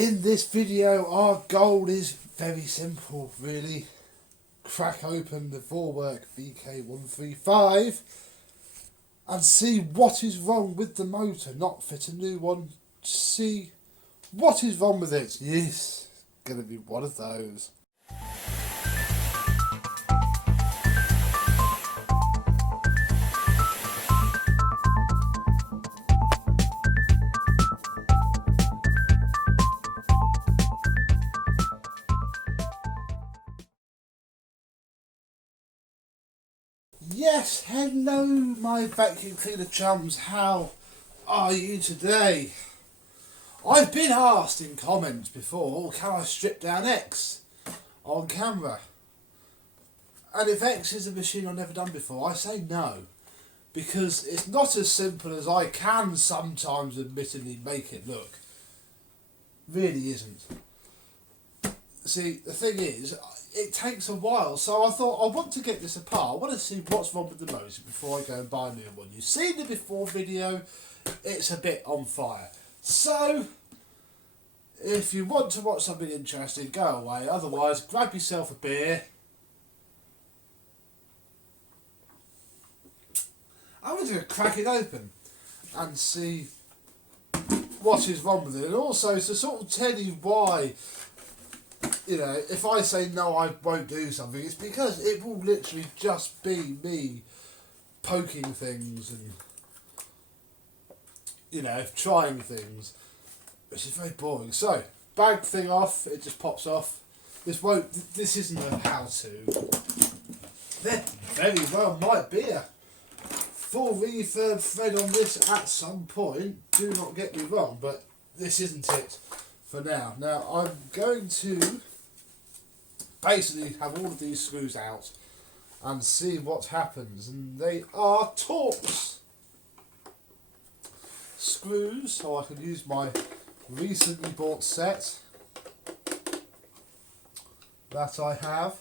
In this video, our goal is very simple, really. Crack open the Vorwerk VK135 and see what is wrong with the motor. Not fit a new one, see what is wrong with it. Yes, gonna be one of those. Yes, hello my vacuum cleaner chums, how are you today? I've been asked in comments before, can I strip down X on camera? And if X is a machine I've never done before, I say no. Because it's not as simple as I can sometimes admittedly make it look. Really isn't. See, the thing is, it takes a while, so I thought I want to get this apart. I want to see what's wrong with the motor before I go and buy a new one. You've seen the before video, it's a bit on fire. So, if you want to watch something interesting, go away. Otherwise, grab yourself a beer. I'm going to crack it open and see what is wrong with it. And also to sort of tell you why, you know, if I say no, I won't do something, it's because it will literally just be me poking things and, you know, trying things, which is very boring. So, bag thing off, it just pops off. This isn't a how-to. There very well might be a full refurb thread on this at some point, do not get me wrong, but this isn't it for now. Now, I'm going to basically have all of these screws out and see what happens, and they are Torx screws, so I can use my recently bought set that I have.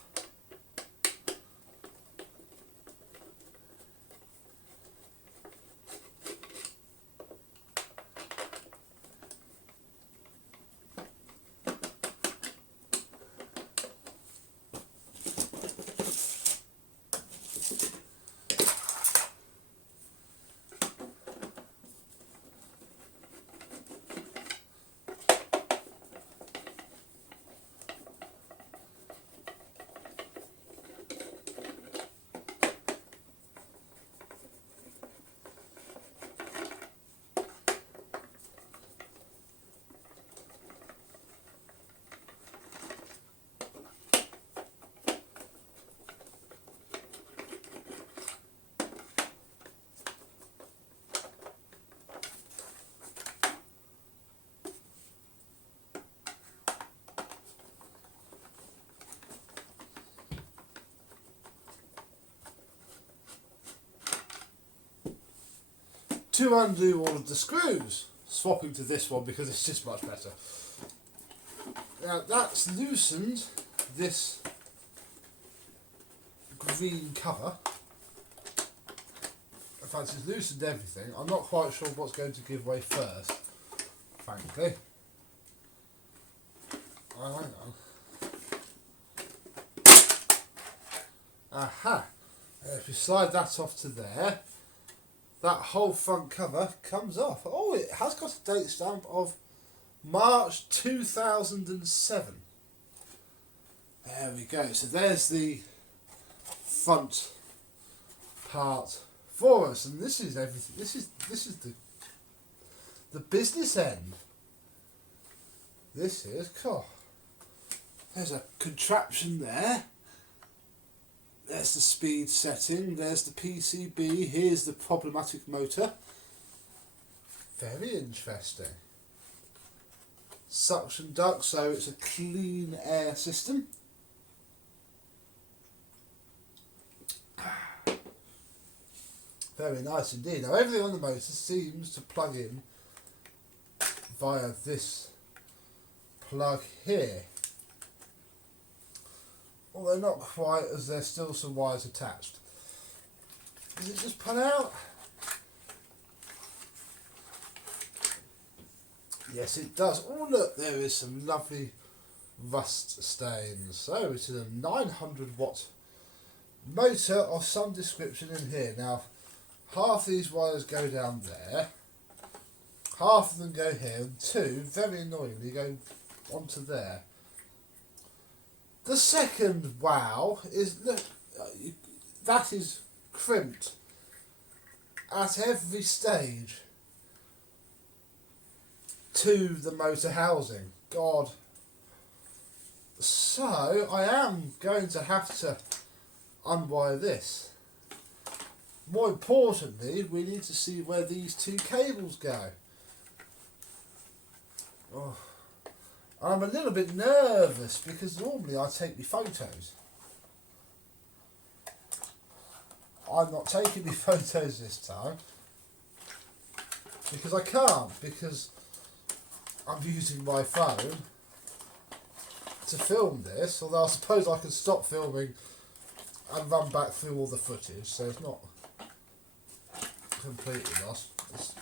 To undo all of the screws, swapping to this one because it's just much better. Now that's loosened this green cover. In fact, it's loosened everything. I'm not quite sure what's going to give way first, frankly. I don't know. Aha! If you slide that off to there, that whole front cover comes off. Oh, it has got a date stamp of March 2007. There we go. So there's the front part for us, and this is everything. This is the business end. This is cool. There's a contraption there. There's the speed setting, there's the PCB, here's the problematic motor. Very interesting. Suction duct, so it's a clean air system. Very nice indeed. Now everything on the motor seems to plug in via this plug here. Although not quite, as there's still some wires attached. Does it just pull out? Yes, it does. Oh look, there is some lovely rust stains. So it is a 900 watt motor of some description in here. Now, half these wires go down there, half of them go here, and two, very annoyingly, go onto there. The second wow is, look, that is crimped at every stage to the motor housing. God. So I am going to have to unwire this. More importantly, we need to see where these two cables go. Oh. I'm a little bit nervous because normally I take my photos. I'm not taking my photos this time because I can't, because I'm using my phone to film this, although I suppose I can stop filming and run back through all the footage, so it's not completely lost. Just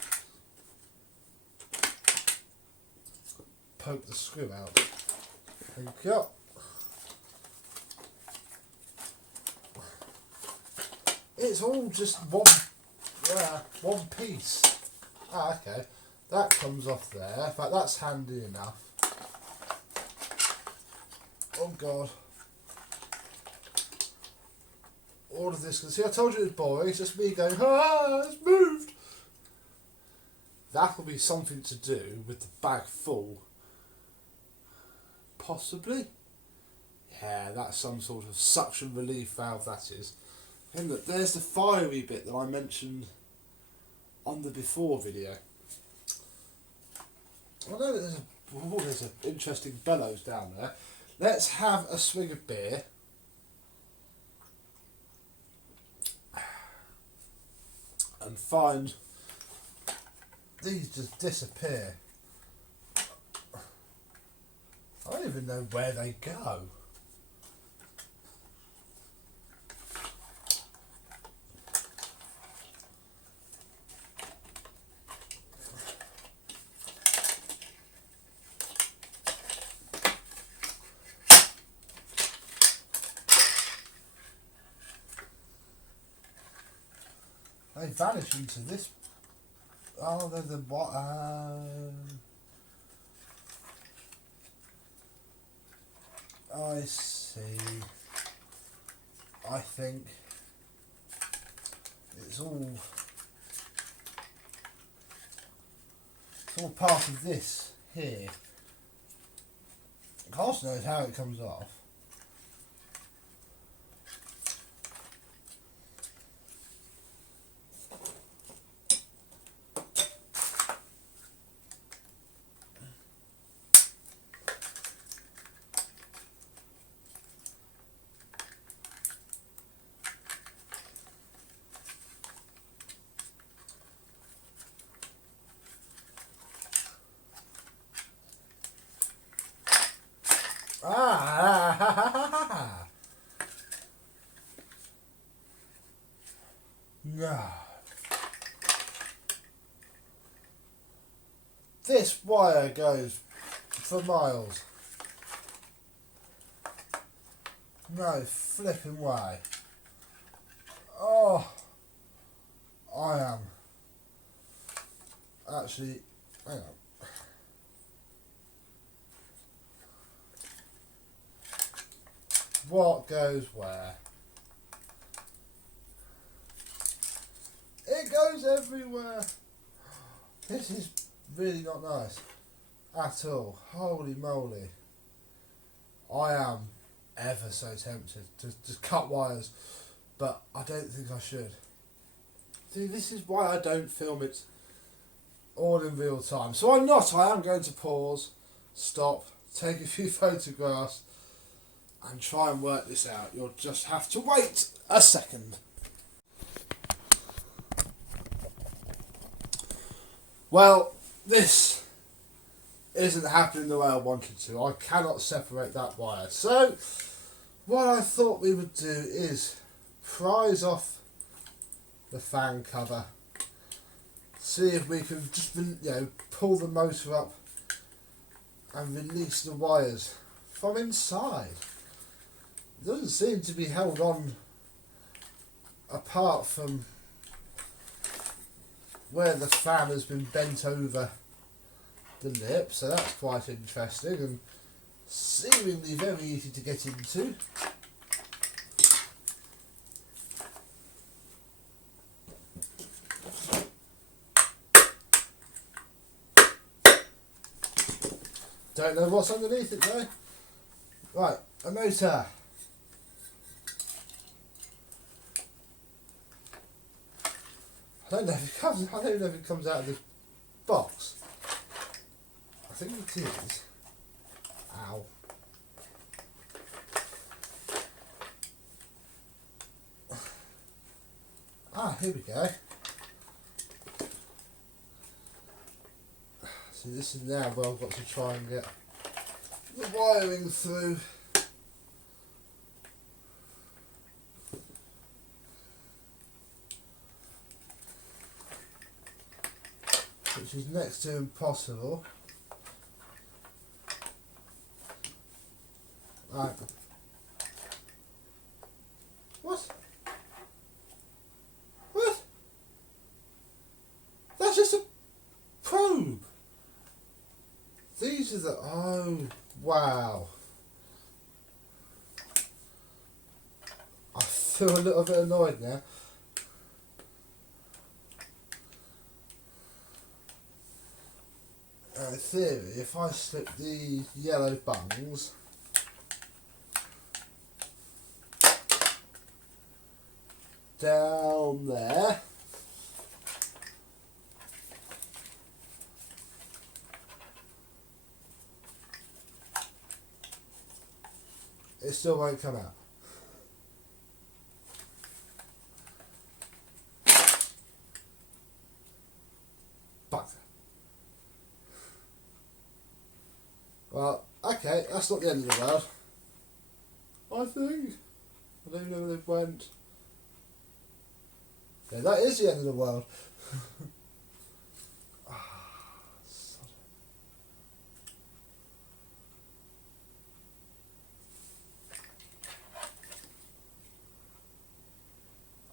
poke the screw out. There you go. It's all just one piece. Ah, okay. That comes off there. In fact, that's handy enough. Oh God. All of this, see, I told you it was boring. It's just me going, ah, it's moved. That'll be something to do with the bag full. Possibly. Yeah, that's some sort of suction relief valve, that is. And look, there's the fiery bit that I mentioned on the before video. I know that there's an interesting bellows down there. Let's have a swig of beer. And find these just disappear. I don't even know where they go. They vanish into this. Oh, they're the what? I see. I think it's all part of this here. Carson knows how it comes off. Ah! No. This wire goes for miles. No flipping way. Oh, I am actually. Hang on. What goes where? It goes everywhere. This is really not nice at all. Holy moly. I am ever so tempted to just cut wires, but I don't think I should. See, this is why I don't film it all in real time. So I am going to pause, stop, take a few photographs and try and work this out. You'll just have to wait a second. Well, this isn't happening the way I wanted to. I cannot separate that wire. So, what I thought we would do is prise off the fan cover. See if we can just, pull the motor up and release the wires from inside. It doesn't seem to be held on apart from where the fan has been bent over the lip, so that's quite interesting and seemingly very easy to get into. Don't know what's underneath it though. Right, a motor. I don't know if it comes out of this box. I think it is. Ow. Ah, here we go. So this is now where I've got to try and get the wiring through. Which is next to impossible. Right. What? What? That's just a probe. These are the... oh, wow. I feel a little bit annoyed now. In theory, if I slip the yellow bungs down there, it still won't come out. Bugger. Well, okay, that's not the end of the world. I think. I don't know where they went. Yeah, that is the end of the world.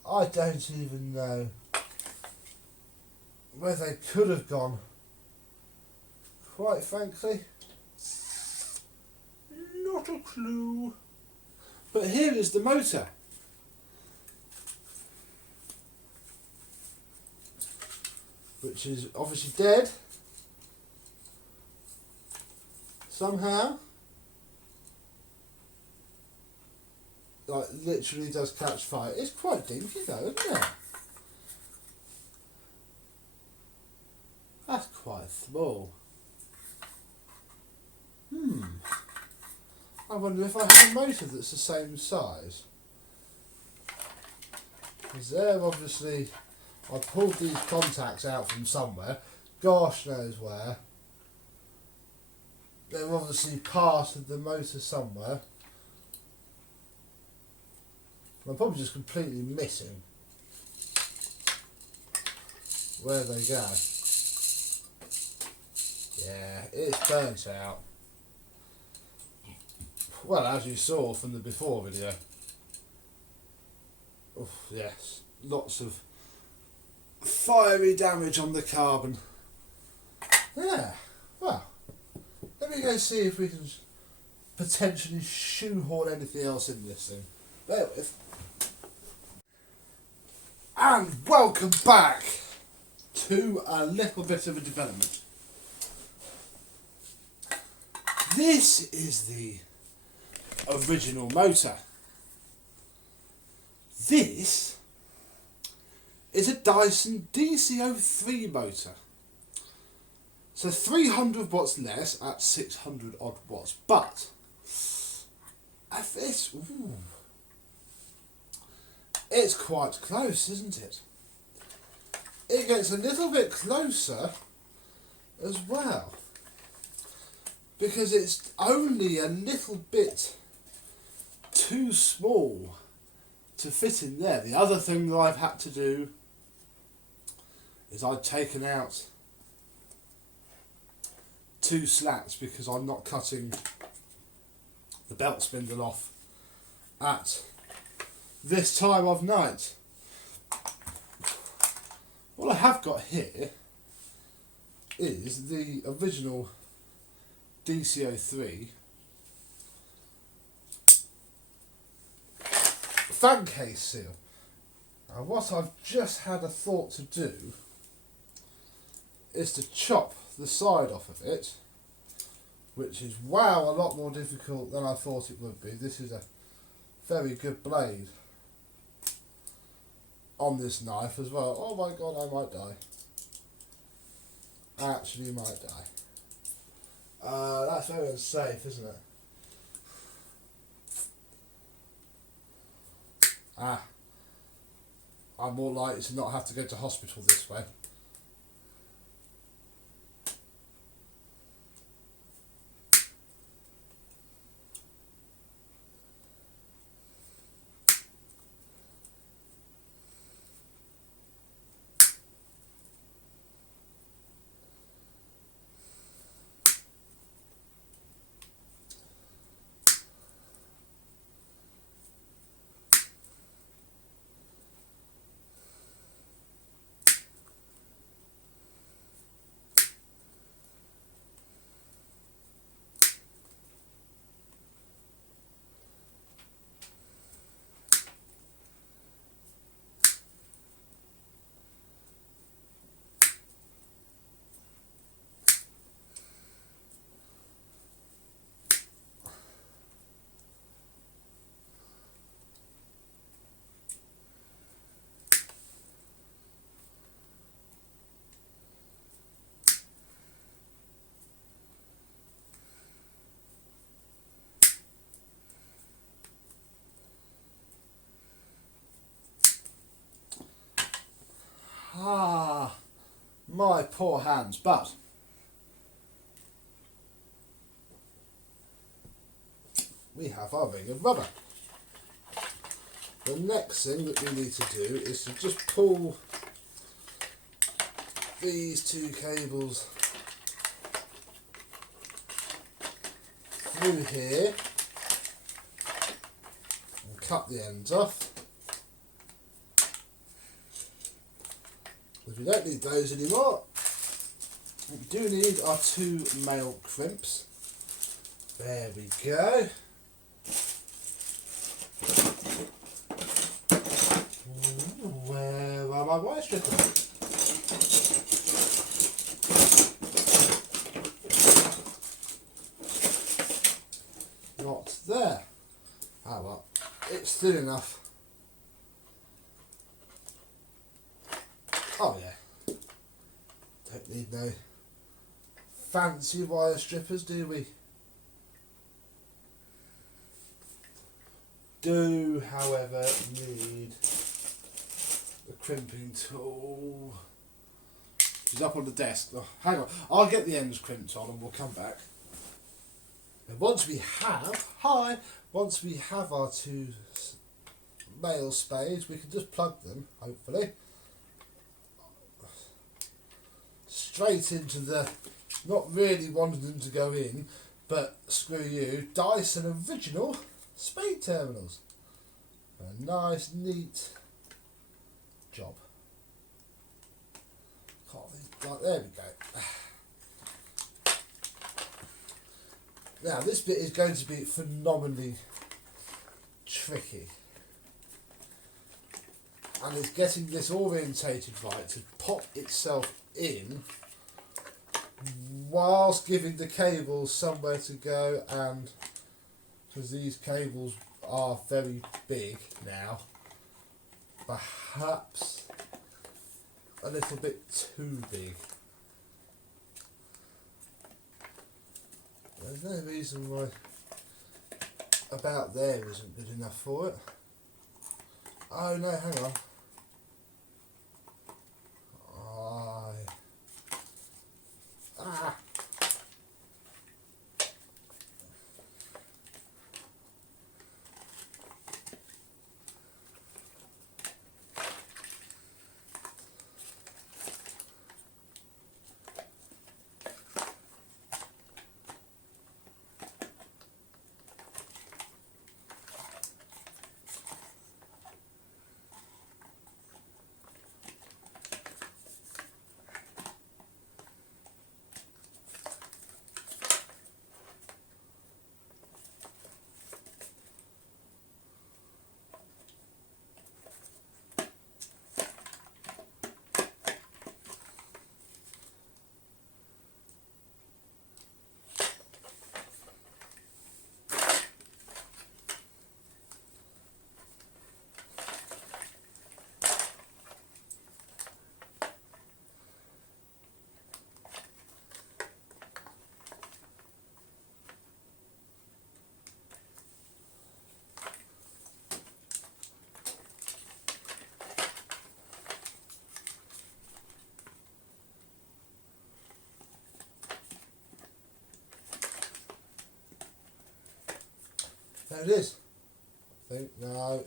I don't even know where they could have gone. Quite frankly. Not a clue. But here is the motor. Which is obviously dead. Somehow. Like, literally does catch fire. It's quite dinky though, isn't it? That's quite small. I wonder if I have a motor that's the same size. Because they're obviously... I pulled these contacts out from somewhere. Gosh knows where. They're obviously part of the motor somewhere. I'm probably just completely missing where they go. Yeah, it's burnt out. Well, as you saw from the before video. Oh, yes, lots of fiery damage on the carbon. Yeah, well, let me go see if we can potentially shoehorn anything else in this thing. Bear with. And welcome back to a little bit of a development. This is the original motor. This is a Dyson DC03 motor. So 300 watts less at 600 odd watts. But at this, ooh, it's quite close, isn't it? It gets a little bit closer as well. Because it's only a little bit too small to fit in there. The other thing that I've had to do is I've taken out 2 slats because I'm not cutting the belt spindle off at this time of night. What I have got here is the original DC03 fan case seal. Now what I've just had a thought to do is to chop the side off of it, which is a lot more difficult than I thought it would be. This is a very good blade on this knife as well. Oh my god, I might die. I actually might die. That's very unsafe, isn't it? I'm more likely to not have to go to hospital this way. My poor hands, but we have our ring of rubber. The next thing that we need to do is to just pull these 2 cables through here and cut the ends off. If we don't need those anymore, we do need our 2 male crimps. There we go. Where are my wire strippers? Not there. Ah well, it's thin enough. Oh yeah, don't need no fancy wire strippers, do we? Do, however, need the crimping tool. It's up on the desk. Oh, hang on, I'll get the ends crimped on and we'll come back. And once we have our 2 male spades, we can just plug them, hopefully, straight into the, not really wanting them to go in, but screw you, Dyson original spade terminals. A nice, neat job. There we go. Now this bit is going to be phenomenally tricky, and it's getting this orientated right to pop itself in whilst giving the cables somewhere to go, and because these cables are very big now, perhaps a little bit too big. There's no reason why about there isn't good enough for it. Oh no, hang on. There it is. I think, no.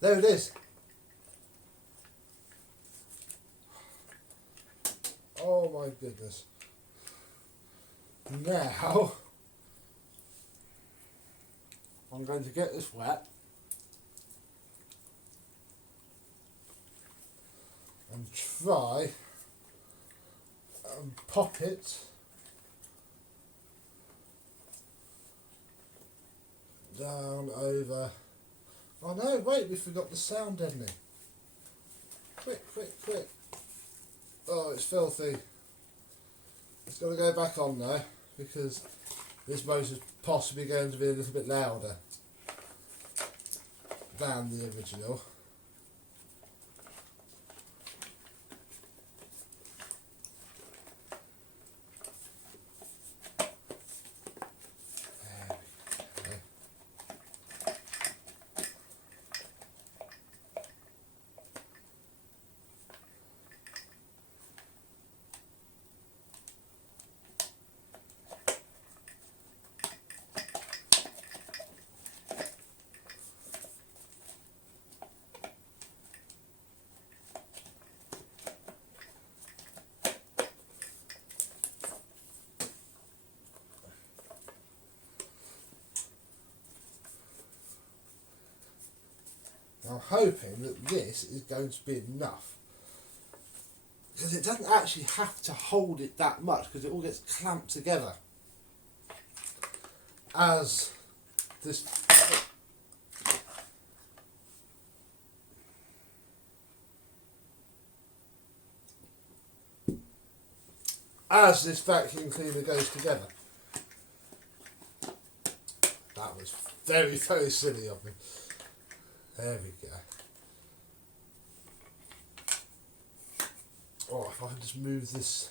There it is. Oh my goodness. Now, I'm going to get this wet and try and pop it down over. Oh no, wait, we forgot the sound deadening. Quick, quick, quick. Oh, it's filthy. It's got to go back on now because this motor's possibly going to be a little bit louder than the original. I'm hoping that this is going to be enough because it doesn't actually have to hold it that much because it all gets clamped together as this vacuum cleaner goes together. That was very, very silly of me. There we go. Oh, if I can just move this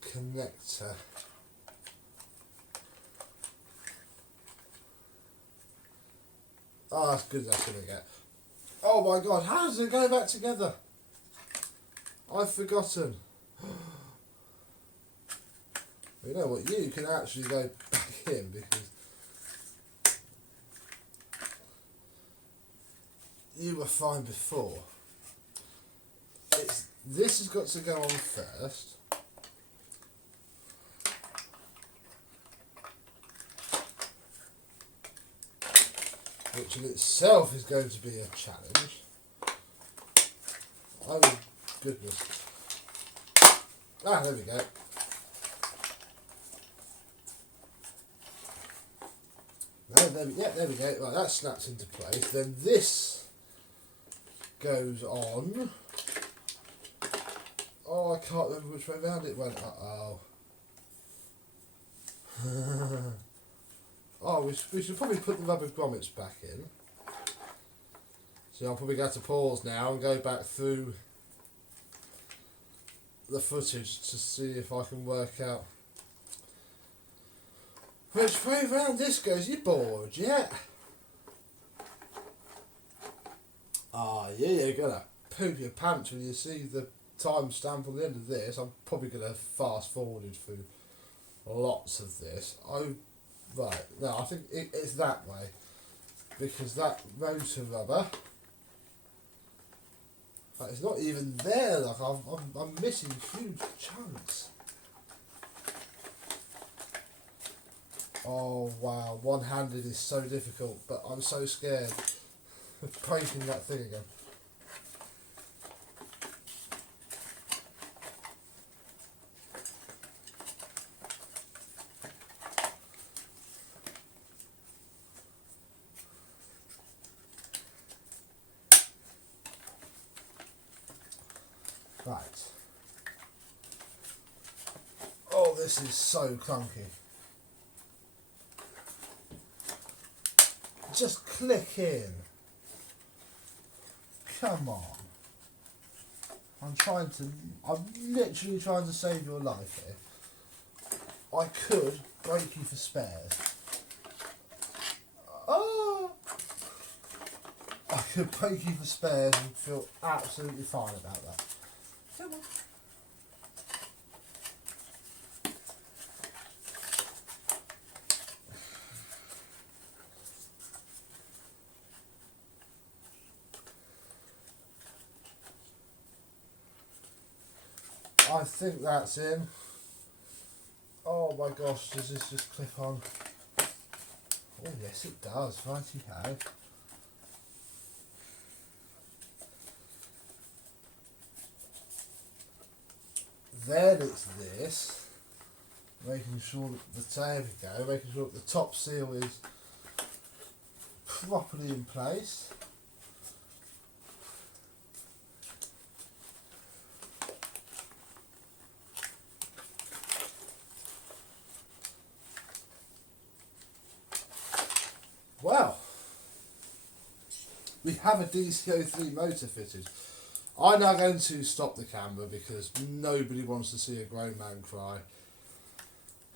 connector. Oh, that's good, that's going to get. Oh my god, how does it go back together? I've forgotten. You know what, you can actually go back in because you were fine before. This has got to go on first. Which in itself is going to be a challenge. Oh goodness. Ah, there we go. No, there we go. Right, that snaps into place. Then this goes on. Oh, I can't remember which way round it went. Uh-oh. Oh, we should probably put the rubber grommets back in. So I'm probably going to pause now and go back through the footage to see if I can work out which way round this goes. You bored yet? Ah, yeah, you're gonna poop your pants when you see the timestamp on the end of this. I'm probably gonna fast forward through lots of this. Oh, right. No, I think it's that way because that rotor rubber. It's not even there. Like I'm missing huge chunks. Oh wow, one-handed is so difficult, but I'm so scared of breaking that thing again. Right. Oh, this is so clunky. Just click in. Come on. I'm literally trying to save your life here. I could break you for spares. Oh! I could break you for spares and feel absolutely fine about that. Come on. I think that's in. Oh my gosh, does this just clip on? Oh yes it does, righty-ho. Then it's this, making sure that there we go, making sure that the top seal is properly in place. Well, we have a DC03 motor fitted. I'm now going to stop the camera because nobody wants to see a grown man cry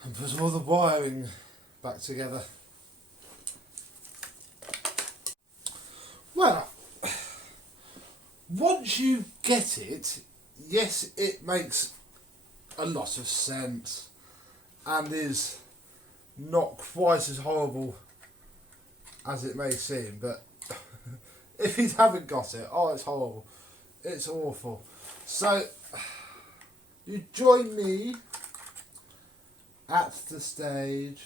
and put all the wiring back together. Well, once you get it, yes, it makes a lot of sense and is not quite as horrible as it may seem, but if you haven't got it, oh, it's horrible. It's awful. So, you join me at the stage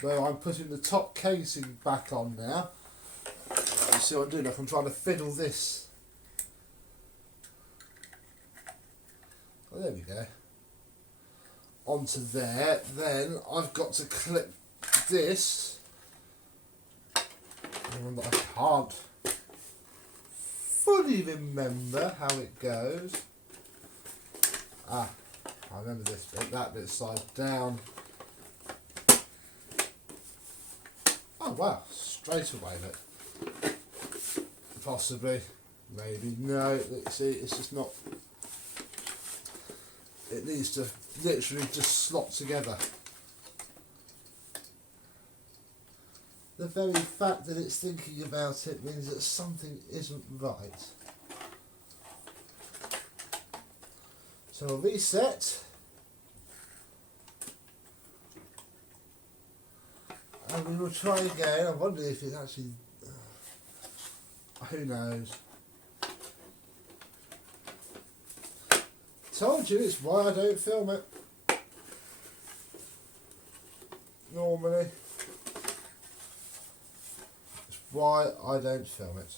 where I'm putting the top casing back on now. You see what I'm doing? Like I'm trying to fiddle this. Oh, there we go. Onto there. Then I've got to clip this. I can't fully remember how it goes. Ah, I remember this bit. That bit slides down. Oh wow, straight away, look. Possibly, maybe, no, see, it's just not. It needs to literally just slot together. The very fact that it's thinking about it means that something isn't right. So I'll reset. And we will try again. I wonder if it actually... who knows? Told you, it's why I don't film it. Normally. It's why I don't film it.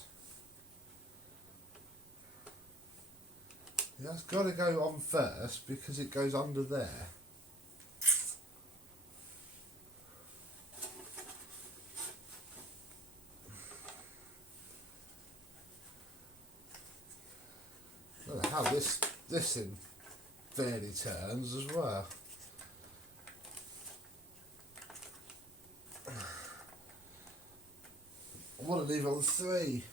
That's got to go on first because it goes under there. I don't know how this thing fairly turns as well. I want to leave it on 3.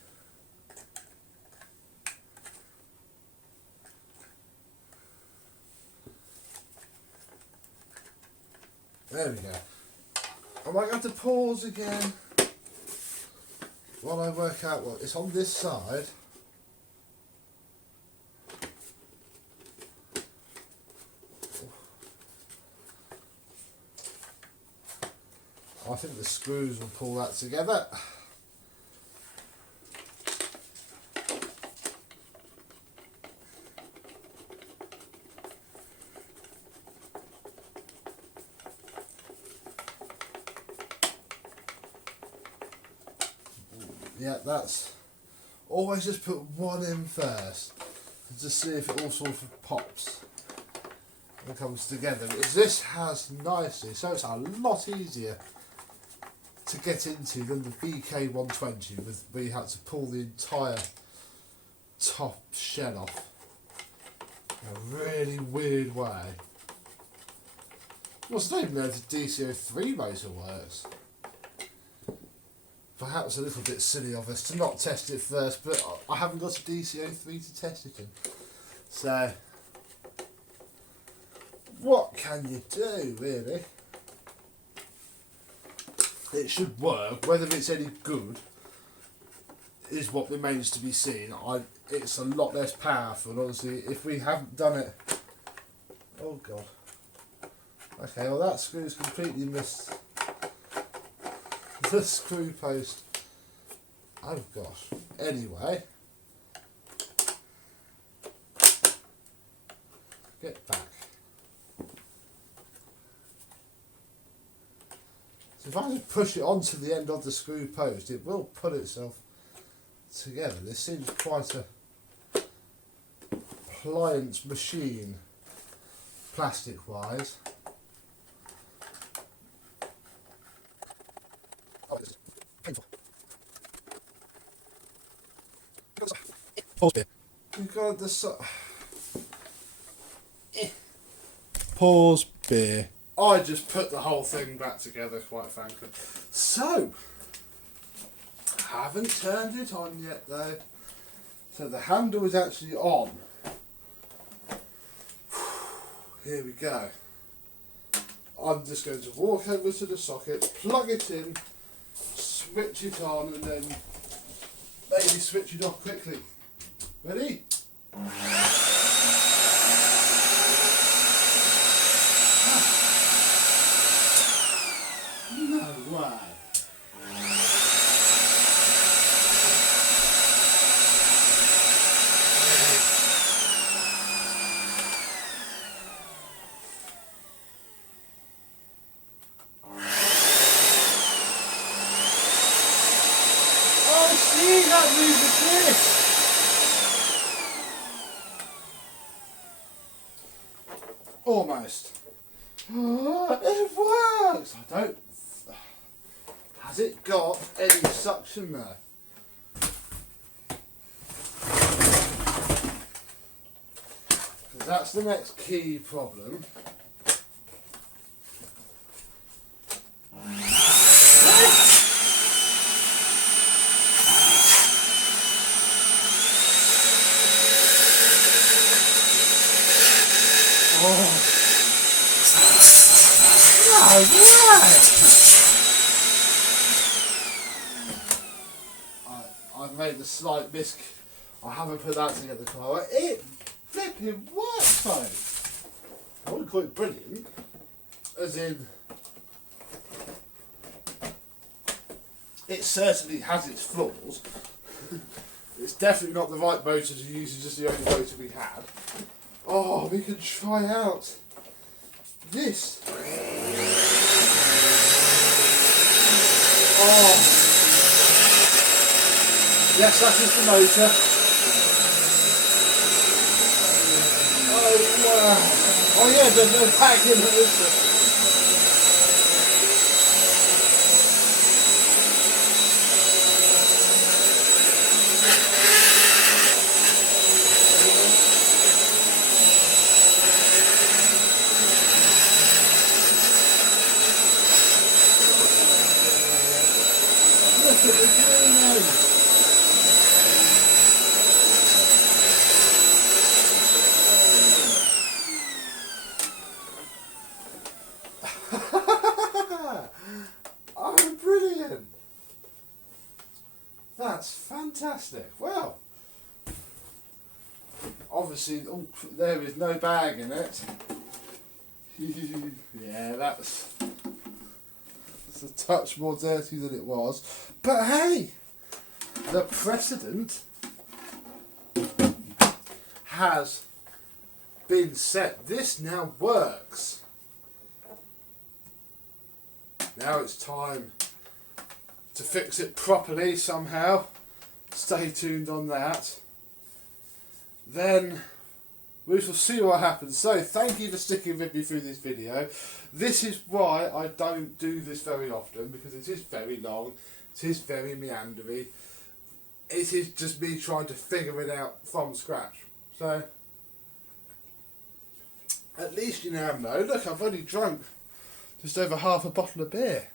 There we go. I might have to pause again while I work out what it's on this side. I think the screws will pull that together. Yeah, that's always just put one in first and just see if it all sort of pops and comes together. Because this has nicely, so it's a lot easier to get into than the VK120 where you had to pull the entire top shell off in a really weird way. Well, it's not even know if the DC03 motor works. Perhaps a little bit silly of us to not test it first, but I haven't got a DC03 to test it in. So, what can you do, really? It should work. Whether it's any good is what remains to be seen. It's a lot less powerful, honestly. If we haven't done it... Oh, God. Okay, well, that screw's completely missed the screw post. Oh, gosh. Anyway. Get back. So if I just push it onto the end of the screw post, it will put itself together. This seems quite a pliant machine, plastic wise. Oh, this is painful. Pause beer. We've got this. Pause beer. I just put the whole thing back together, quite frankly. So, haven't turned it on yet though. So the handle is actually on. Here we go. I'm just going to walk over to the socket, plug it in, switch it on, and then maybe switch it off quickly. Ready? No way. Oh, see, that moves the twist. Almost. It works. I don't. Has it got any suction there? Because that's the next key problem. Oh. No way! I've made the slight miss. I haven't put that together quite. It flipping works, folks. I wouldn't call it brilliant, as in it certainly has its flaws. It's definitely not the right motor to use. It's just the only motor we had. Oh, we can try out this. Oh. Yes, that is the motor. Oh, wow. Oh, yeah, there's no pack in it, is there? Look at the green. Oh, brilliant! That's fantastic. Well, obviously, oh, there is no bag in it. Yeah, that's a touch more dirty than it was. But hey, the precedent has been set. This now works. Now it's time to fix it properly somehow. Stay tuned on that. Then we shall see what happens. So thank you for sticking with me through this video. This is why I don't do this very often, because it is very long, it is very meandery. it is just me trying to figure it out from scratch. So, at least you now know. Look, I've only drunk just over half a bottle of beer.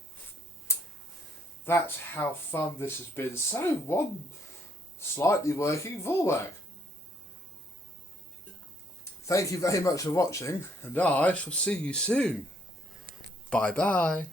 That's how fun this has been. So, one slightly working Vorwerk. Thank you very much for watching, and I shall see you soon. Bye bye.